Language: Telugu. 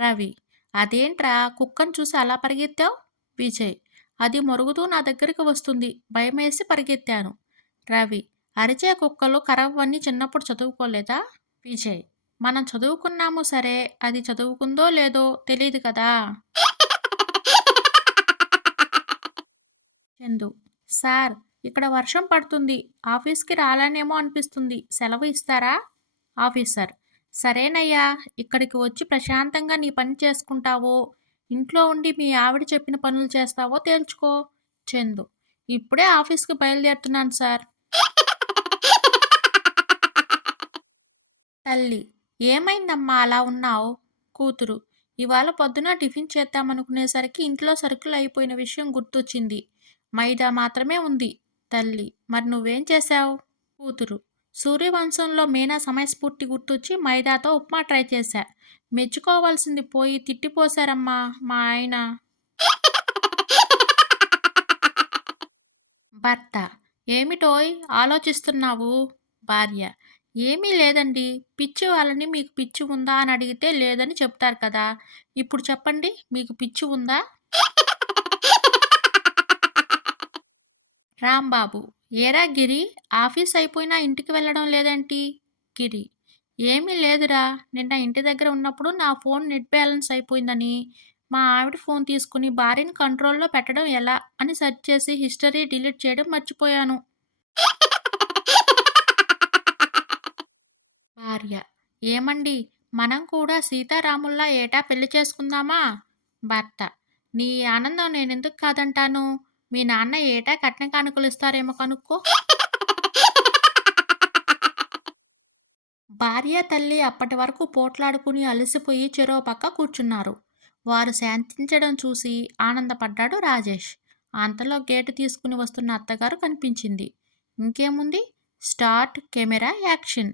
రవి. అదేంట్రా? కుక్కను చూసి అలా పరిగెత్తావు? విజయ్. అది మొరుగుతూ నా దగ్గరికి వస్తుంది. భయమేసి పరిగెత్తాను. రవి. అరిచే కుక్కలు కరవ్వన్నీ చిన్నప్పుడు చదువుకోలేదా? విజయ్. మనం చదువుకున్నాము సరే. అది చదువుకుందో లేదో తెలియదు కదా? చందు. సార్ ఇక్కడ వర్షం పడుతుంది. ఆఫీస్కి రాలేనేమో అనిపిస్తుంది. సెలవు ఇస్తారా? ఆఫీసర్. సరేనయ్యా ఇక్కడికి వచ్చి ప్రశాంతంగా నీ పని చేసుకుంటావో ఇంట్లో ఉండి మీ ఆవిడ చెప్పిన పనులు చేస్తావో తేల్చుకో చందు. ఇప్పుడే ఆఫీస్కి బయలుదేరుతున్నాను సార్. తల్లి ఏమైందమ్మా అలా ఉన్నావు? కూతురు ఇవాళ పొద్దున టిఫిన్ చేద్దామనుకునేసరికి ఇంట్లో సరుకులు అయిపోయిన విషయం గుర్తొచ్చింది. మైదా మాత్రమే ఉంది. తల్లి మరి నువ్వేం చేశావు? కూతురు సూర్యవంశంలో మీనా సమయస్ఫూర్తి గుర్తొచ్చి మైదాతో ఉప్మా ట్రై చేశా. మెచ్చుకోవాల్సింది పోయి తిట్టిపోశారమ్మా మా ఆయన. భర్త ఏమిటోయ్? ఆలోచిస్తున్నావు? భార్య ఏమీ లేదండి. పిచ్చి వాళ్ళని మీకు పిచ్చి ఉందా అని అడిగితే లేదని చెప్తారు కదా. ఇప్పుడు చెప్పండి మీకు పిచ్చి ఉందా? రాంబాబు ఏరా గిరి? ఆఫీస్ అయిపోయినా ఇంటికి వెళ్ళడం లేదేంటి? గిరి ఏమీ లేదురా. నిన్న ఇంటి దగ్గర ఉన్నప్పుడు నా ఫోన్ నెట్ బ్యాలెన్స్ అయిపోయిందని మా ఆవిడ ఫోన్ తీసుకుని భార్యని కంట్రోల్లో పెట్టడం ఎలా అని సెర్చ్ చేసి హిస్టరీ డిలీట్ చేయడం మర్చిపోయాను. భార్య ఏమండి? మనం కూడా సీతారాముల్లా ఏటా పెళ్ళి చేసుకుందామా? భర్త నీ ఆనందం నేనెందుకు కాదంటాను? మీ నాన్న ఏటా కట్న కానుకలు ఇస్తారేమో కనుక్కో. భార్య తల్లి అప్పటి వరకు పోట్లాడుకుని అలసిపోయి చెరో పక్క కూర్చున్నారు. వారు శాంతించడం చూసి ఆనందపడ్డాడు రాజేష్. అంతలో గేటు తీసుకుని వస్తున్న అత్తగారు కనిపించింది. ఇంకేముంది? Start camera action.